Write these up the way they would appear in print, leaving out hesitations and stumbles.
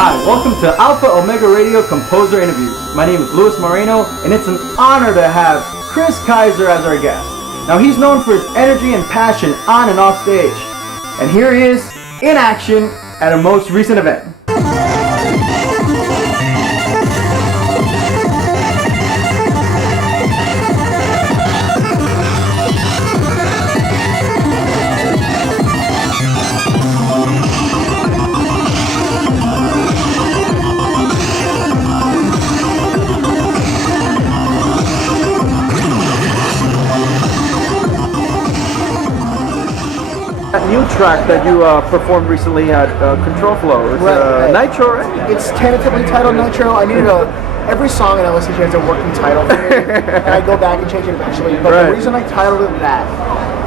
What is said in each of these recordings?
Hi, welcome to Alpha Omega Radio Composer Interviews. My name is Moreno, and it's an honor to have Kris as our guest. Now, he's known for his energy and passion on and off stage. And here he is, in action, at a most recent event. That new track that you performed recently at Control Flow, it's Nitro, right? It's tentatively titled Nitro. I needed every song I listen to has a working title for me, and I go back and change it eventually. But the reason I titled it that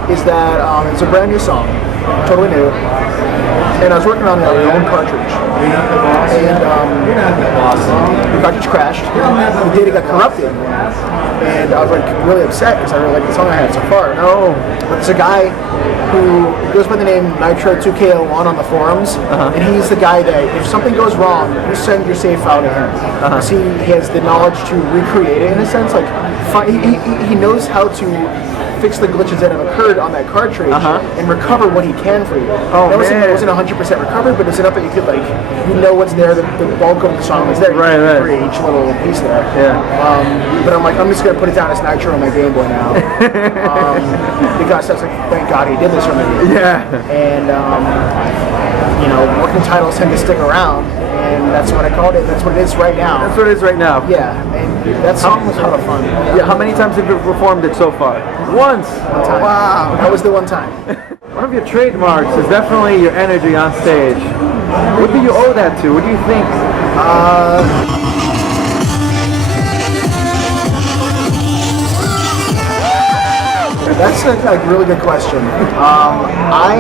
is that it's a brand new song, totally new, and I was working on my own cartridge, and the cartridge crashed, the data got corrupted, and I was like really upset because I really liked the song I had so far. Oh, but there's a guy who goes by the name Nitro2K01 on the forums, and he's the guy that if something goes wrong, you send your save file to him. He has the knowledge to recreate it in a sense. Like he knows how to fix the glitches that have occurred on that cartridge and recover what he can for you. It wasn't 100% recovered, but it's enough that you could you know what's there. The bulk of the song is there. For each little piece there. But I'm like, I'm just gonna put it down as Nitro on my Game Boy now, because I was like, thank God he did this for me. And working titles tend to stick around, and that's what I called it. That's what it is right now. That's what it is right now. Yeah, and that song was a lot of fun. Yeah, how many times have you performed it so far? Once. One time. Wow. That was the one time. One of your trademarks is definitely your energy on stage. What do you owe that to? What do you think? That's a really good question. I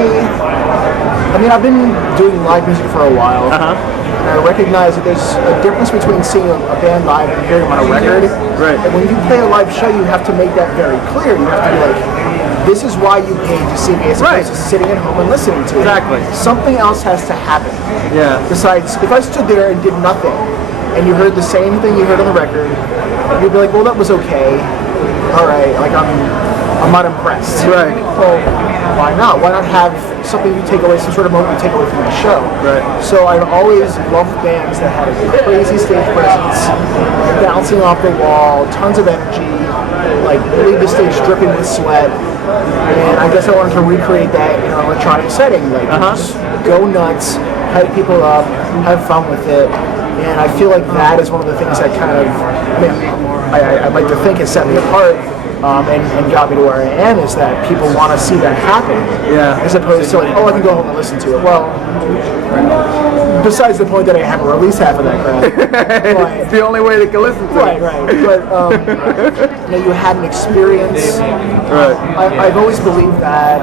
mean, I've been doing live music for a while. And I recognize that there's a difference between seeing a band live and hearing them on a record. And when you play a live show, you have to make that very clear. You have to be like, this is why you paid to see me, as opposed to sitting at home and listening to it. Something else has to happen. Besides, if I stood there and did nothing, and you heard the same thing you heard on the record, you'd be like, well, that was okay. All right, like I'm not impressed. Well, why not? Why not have something you take away, some sort of moment you take away from the show? So I've always loved bands that had a crazy stage presence, bouncing off the wall, tons of energy, like leave the stage dripping with sweat. And I guess I wanted to recreate that in an electronic setting, like just go nuts, hype people up, have fun with it. And I feel like that is one of the things that kind of, I'd like to think has set me apart. And got me to where I am, is that people want to see that happen, as opposed to like, oh, I can go home and listen to it. Well, besides the point that I haven't released half of that crap. It's the only way they can listen to it. But you had an experience. I've always believed that.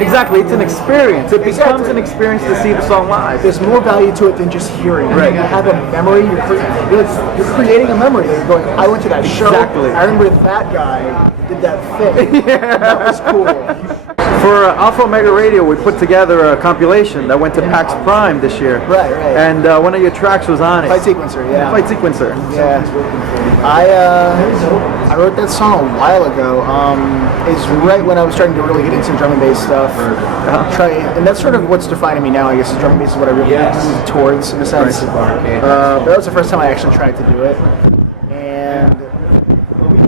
Exactly, it's an experience. It becomes an experience to see the song live. There's more value to it than just hearing. You have a memory. You're creating a memory. You're going, I went to that show. I remember that guy did that thing. That was cool. For AlphaOmegaRadio, we put together a compilation that went to PAX Prime this year. And one of your tracks was on it. Fight Sequencer, Fight Sequencer. I wrote that song a while ago. It's right when I was starting to really get into drum and bass stuff. And that's sort of what's defining me now, I guess. Drum and bass is what I really moved towards, in a sense. But that was the first time I actually tried to do it. And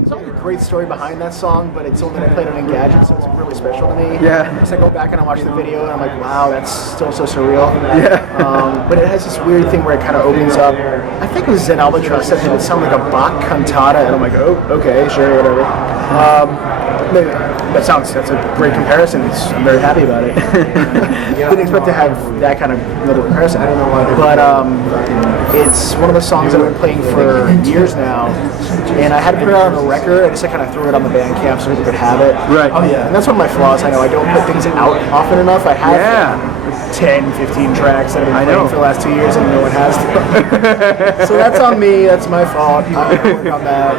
there's only a great story behind that song, but it's something that I played on Engadget, so it's really special to me. As I go back and I watch the video, and I'm like, wow, that's still so surreal. But it has this weird thing where it kind of opens up. I think it was Zen Albatross said that it sounded like a Bach cantata, and I'm like, oh, okay, sure, whatever. That's a great comparison. I'm very happy about it. Didn't expect to have that kind of little comparison. But it's one of the songs that I've been playing for years now, and I had to put it on a record. I just kind of threw it on the Bandcamp so people could have it. And that's one of my flaws. I know I don't put things out often enough. I have 10, 15 tracks that I've been playing for the last 2 years, and no one has them. So that's on me. That's my fault. I'm working on that.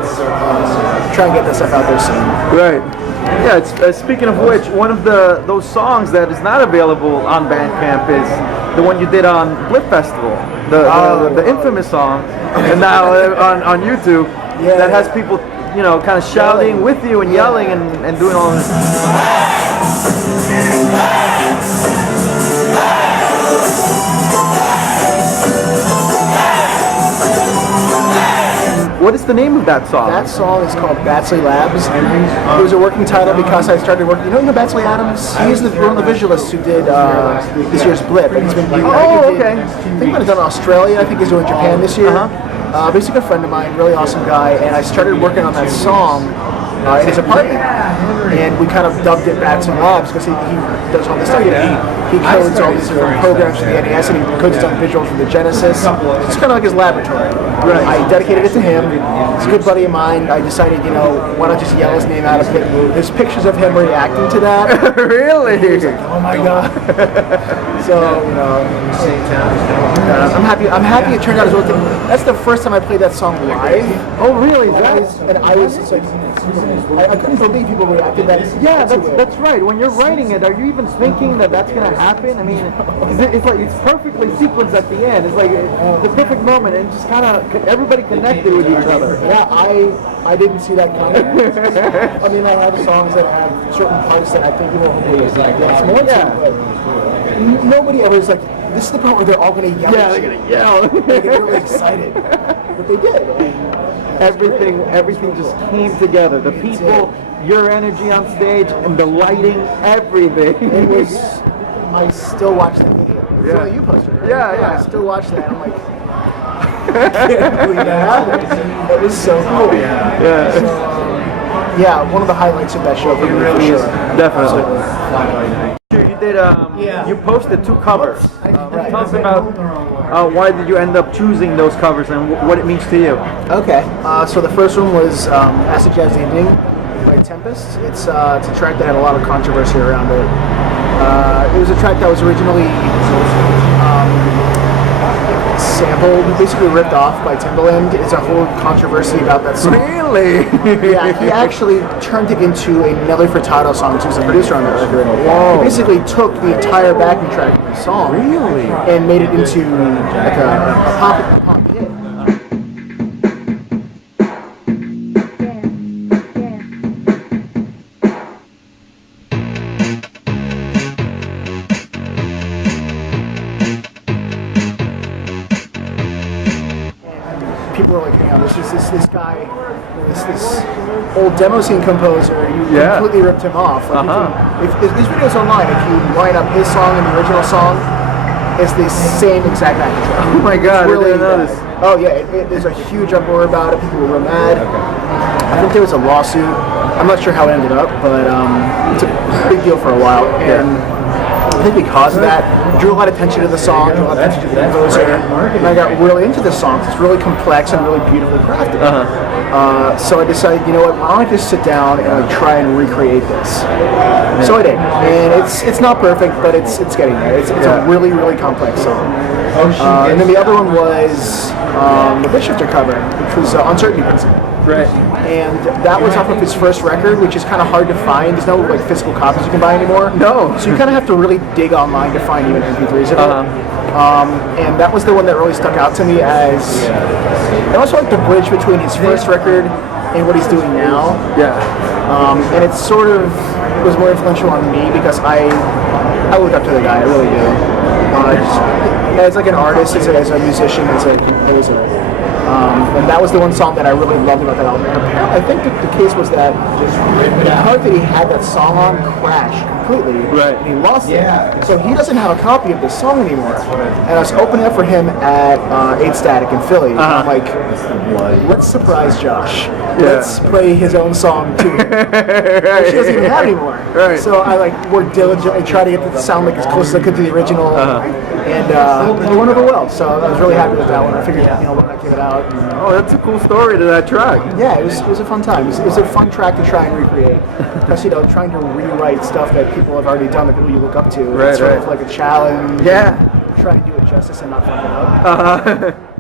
Try and get that stuff out there soon. Yeah, speaking of which, one of those songs that is not available on Bandcamp is the one you did on Blip Festival, the infamous song, and now on YouTube that has people, you know, kind of shouting with you and yelling and doing all this. What is the name of that song? That song is called Batsley Labs. It was a working title because I started working. You know Batsley Adams? He's one of the visualists who did this year's Blip. And he's been. Okay. I think he might have done Australia. I think he's doing Japan this year. But he's a good friend of mine, really awesome guy. And I started working on that song in his apartment, and we kind of dubbed it Batsley Labs because he does all this stuff. He codes all these different programs for the NES, and he codes his own visuals for the Genesis. It's kind of like his laboratory. Right. I dedicated it to him. He's a good buddy of mine. I decided, you know, why not just yell his name out of it? There's pictures of him reacting to that. Really? He's like, oh my god. So, you know, I'm happy it turned out as well. That's the first time I played that song live. Oh, really? And I was just like, I couldn't believe people reacted that. Yeah, that's right. When you're writing it, are you even thinking that that's going to happen? I mean, it's like it's perfectly sequenced at the end. It's like the perfect moment, and just kind of everybody connected with each other. Yeah, I didn't see that coming. I mean, I have songs that have certain parts that I think people will dance more to, but nobody ever is like, this is the part where they're all going to yell. Yeah, they're going to yell. They get really excited. But they did. Everything just came together. The people, your energy on stage, and the lighting, everything. It was. I still watch that video. It's you posted it, right? Yeah. I still watch that. I'm like, I can't believe that happened. It was so cool. Yeah. So, yeah, one of the highlights of that show for me, for sure. Definitely. You did. You posted 2 covers. Tell us about why did you end up choosing those covers and what it means to you. Okay. So the first one was Acid Jazz Evening by Tempest. It's a track that had a lot of controversy around it. It was a track that was originally sampled, basically ripped off by Timbaland. It's a whole controversy about that song. Really? Yeah, he actually turned it into a Nelly Furtado song, which was the producer on that record. Whoa. He basically took the entire backing track of the song and made it into like a pop hit. People were like, hang on, this guy, this old demo scene composer, you completely ripped him off. Like, if these videos online, if you line up his song and the original song, it's the same exact backing track. Oh my god, really, I didn't know this. Oh yeah, there's a huge uproar about it. People were real mad. I think there was a lawsuit. I'm not sure how it ended up, but it's a big deal for a while. And I think because of that, drew a lot of attention to the song, drew a lot of attention to the composer, and I got really into the song. It's really complex and really beautifully crafted. So I decided, you know what, why don't I just sit down and like try and recreate this? So I did, and it's not perfect, but it's getting there. It's a really, really complex song. And then the other one was the Bitchifter cover, which was Uncertainty Principle. Right. And that was off of his first record, which is kind of hard to find. There's no like physical copies you can buy anymore. No. So you kind of have to really dig online to find even MP3s of it. And that was the one that really stuck out to me as. I also like the bridge between his first record and what he's doing now. Yeah. And it sort of was more influential on me because I look up to the guy. I really do. As like an artist, as a musician, as a composer. And that was the one song that I really loved about that album. And apparently, I think the case was that the card that he had that song on crashed completely, and he lost it. So he doesn't have a copy of this song anymore. And I was opening up for him at 8 Static in Philly. I'm like, let's surprise Josh. Let's play his own song too. Which he doesn't even have anymore. So I worked diligently, tried to get it to sound like as close as I could to the original. And it went over well. So I was really happy with that one. I figured, why not give it out? Oh, that's a cool story to that track. Yeah, it was a fun time. It was a fun track to try and recreate. Because, trying to rewrite stuff that people have already done, that people you look up to. It's sort of like a challenge. Yeah. Try and do it justice and not fuck it up.